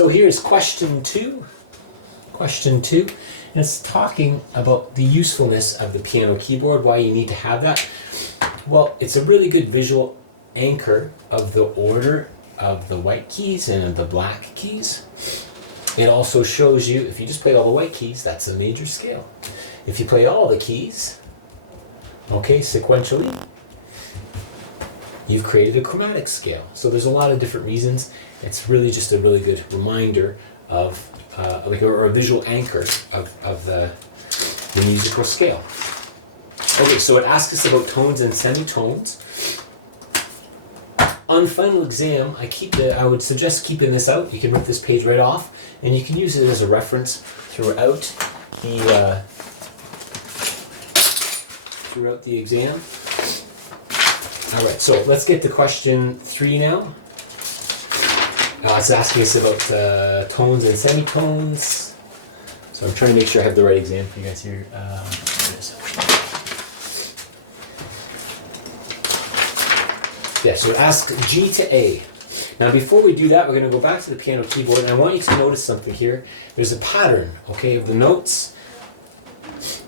So here's question two. Question two, and it's talking about the usefulness of the piano keyboard, why you need to have that. Well, it's a really good visual anchor of the order of the white keys and of the black keys. It also shows you, if you just played all the white keys, that's a major scale. If you play all the keys, okay, sequentially, you've created a chromatic scale. So there's a lot of different reasons. It's really just a really good reminder of, or a visual anchor of the musical scale. Okay, so it asks us about tones and semitones. On final exam, I would suggest keeping this out. You can rip this page right off, and you can use it as a reference throughout the exam. All right, so let's get to question 3 now. It's asking us about tones and semitones. So I'm trying to make sure I have the right exam for you guys here. Here it is. Yeah, so it asks G to A. Now before we do that, we're going to go back to the piano keyboard, and I want you to notice something here. There's a pattern, okay, of the notes.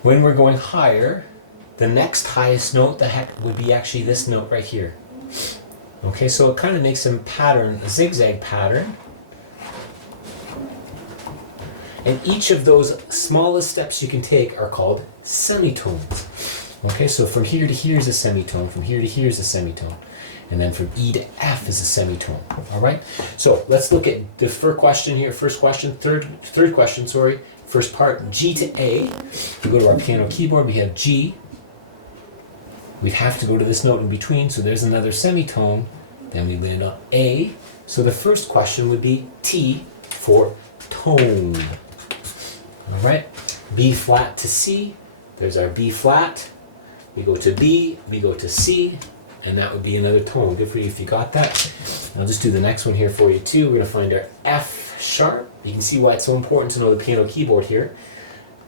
When we're going higher, the next highest note would be actually this note right here. Okay, so it kind of makes a pattern, a zigzag pattern. And each of those smallest steps you can take are called semitones. Okay, so from here to here is a semitone, from here to here is a semitone, and then from E to F is a semitone. All right, so let's look at the third question, sorry. First part, G to A. If we go to our piano keyboard, we have G. We'd have to go to this note in between, so there's another semitone. Then we land on A. So the first question would be T for tone. All right, B flat to C. There's our B flat. We go to B, we go to C, and that would be another tone. Good for you if you got that. I'll just do the next one here for you too. We're going to find our F sharp. You can see why it's so important to know the piano keyboard here.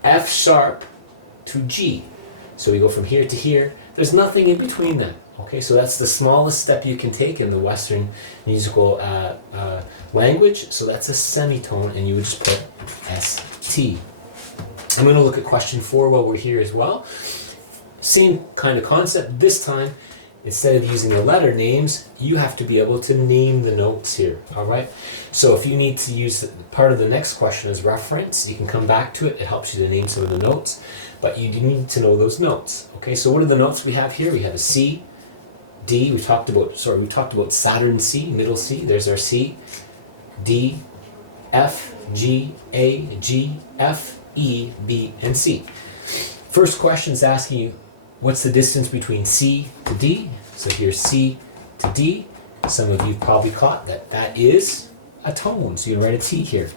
F sharp to G. So we go from here to here. There's nothing in between that. Okay, so that's the smallest step you can take in the Western musical language. So that's a semitone, and you would just put ST. I'm going to look at question 4 while we're here as well. Same kind of concept. This time, instead of using the letter names, you have to be able to name the notes here. All right. So if you need to use part of the next question as reference, you can come back to it. It helps you to name some of the notes, but you need to know those notes. Okay. So what are the notes we have here? We have a C, D. We talked about Saturn C, middle C. There's our C, D, F, G, A, G, F, E, B, and C. First question is asking you, what's the distance between C to D? So here's C to D. Some of you probably caught that is a tone. So you can write a T here.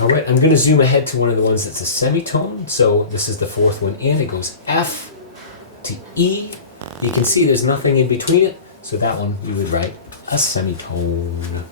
All right, I'm going to zoom ahead to one of the ones that's a semitone. So this is the 4th one in. It goes F to E. You can see there's nothing in between it. So that one we would write a semitone.